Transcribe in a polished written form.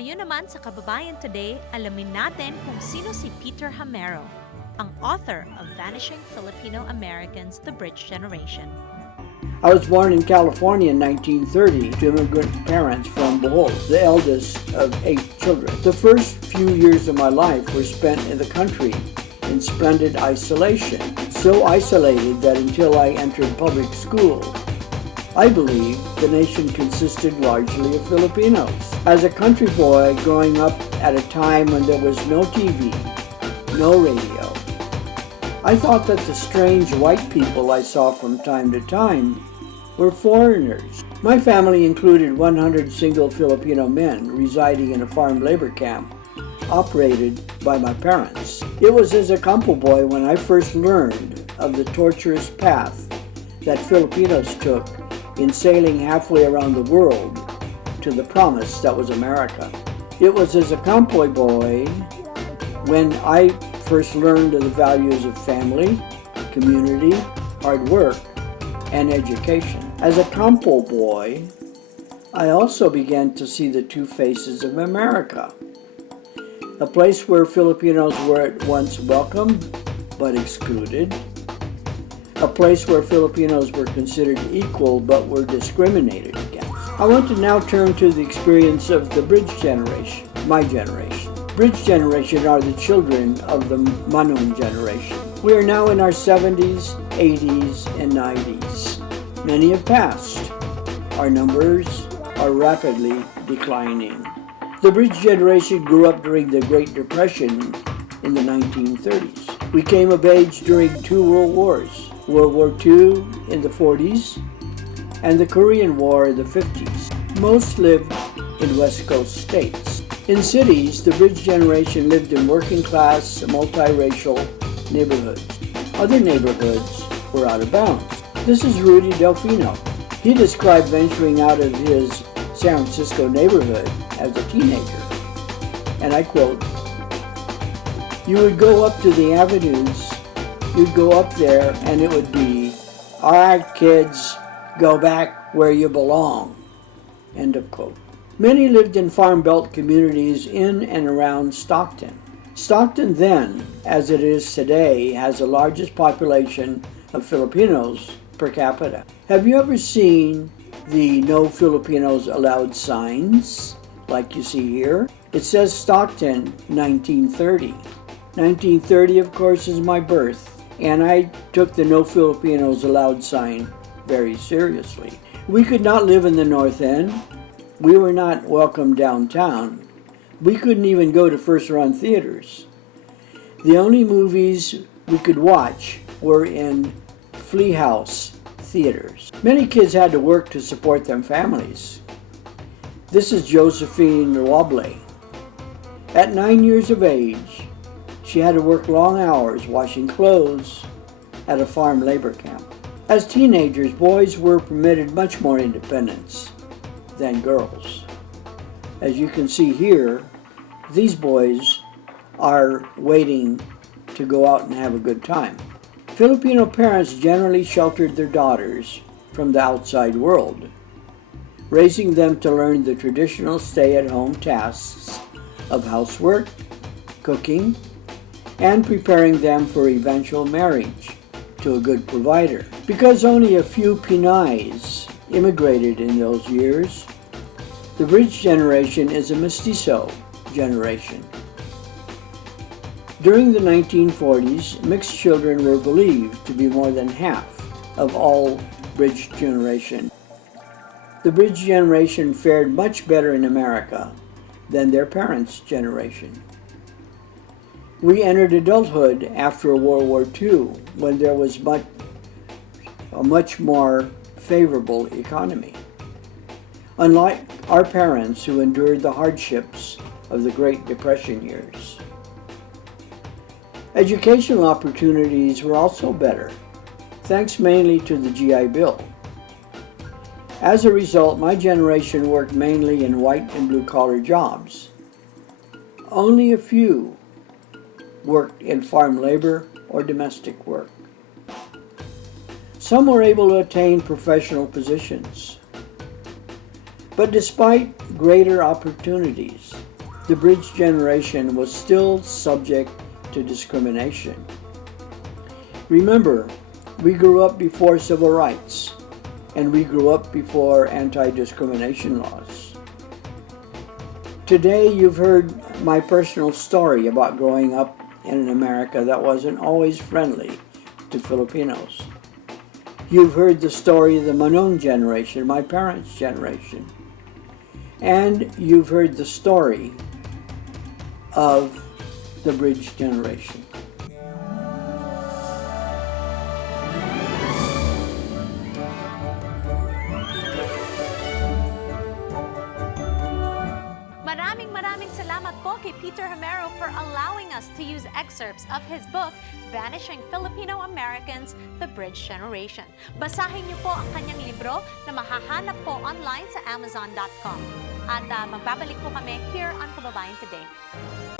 Ngayon naman sa Kababayan Today, alamin natin kung sino si Peter Hamero, ang author of Vanishing Filipino Americans, The Bridge Generation. I was born in California in 1930 to immigrant parents from Bohol, the eldest of 8 children. The first few years of my life were spent in the country in splendid isolation, so isolated that until I entered public school, I believed the nation consisted largely of Filipinos. As a country boy growing up at a time when there was no TV, no radio, I thought that the strange white people I saw from time to time were foreigners. My family included 100 single Filipino men residing in a farm labor camp operated by my parents. It was as a campo boy when I first learned of the torturous path that Filipinos took in sailing halfway around the world to the promise that was America. It was as a campo boy when I first learned of the values of family, community, hard work, and education. As a campo boy, I also began to see the two faces of America, a place where Filipinos were at once welcomed but excluded, a place where Filipinos were considered equal but were discriminated against. I want to now turn to the experience of the Bridge Generation, my generation. Bridge Generation are the children of the Manong generation. We are now in our 70s, 80s, and 90s. Many have passed. Our numbers are rapidly declining. The Bridge Generation grew up during the Great Depression in the 1930s. We came of age during 2 world wars, World War II in the 40s and the Korean War in the 50s. Most lived in West Coast states. In cities, the Bridge Generation lived in working-class, multiracial neighborhoods. Other neighborhoods were out of bounds. This is Rudy Delfino. He described venturing out of his San Francisco neighborhood as a teenager. And I quote, "You would go up to the avenues, you'd go up there and it would be, 'All right, kids, go back where you belong.'" End of quote. Many lived in Farm Belt communities in and around Stockton. Stockton then, as it is today, has the largest population of Filipinos per capita. Have you ever seen the "No Filipinos Allowed" signs like you see here? It says Stockton 1930. 1930, of course, is my birth, and I took the "No Filipinos Allowed" sign very seriously. We could not live in the North End. We were not welcome downtown. We couldn't even go to first-run theaters. The only movies we could watch were in flea house theaters. Many kids had to work to support their families. This is Josephine Wobble. At 9 years of age, she had to work long hours washing clothes at a farm labor camp. As teenagers, boys were permitted much more independence than girls. As you can see here, these boys are waiting to go out and have a good time. Filipino parents generally sheltered their daughters from the outside world, raising them to learn the traditional stay-at-home tasks of housework, cooking, and preparing them for eventual marriage to a good provider. Because only a few Pinays immigrated in those years, the Bridge Generation is a mestizo generation. During the 1940s, mixed children were believed to be more than half of all Bridge Generation. The Bridge Generation fared much better in America than their parents' generation. We entered adulthood after World War II, when there was a much more favorable economy. Unlike our parents who endured the hardships of the Great Depression years. Educational opportunities were also better, thanks mainly to the GI Bill. As a result, my generation worked mainly in white and blue-collar jobs. Only a few worked in farm labor or domestic work. Some were able to attain professional positions. But despite greater opportunities, the bridge generation was still subject to discrimination. Remember, we grew up before civil rights, and we grew up before anti-discrimination laws. Today, you've heard my personal story about growing up in an America that wasn't always friendly to Filipinos. You've heard the story of the Manong generation, my parents' generation. And you've heard the story of the bridge generation. Maraming salamat po kay Peter Hamero for allowing us to use excerpts of his book, Vanishing Filipino Americans, The Bridge Generation. Basahin niyo po ang kanyang libro na mahahanap po online sa Amazon.com. At magbabalik po kami here on Kababayan Today.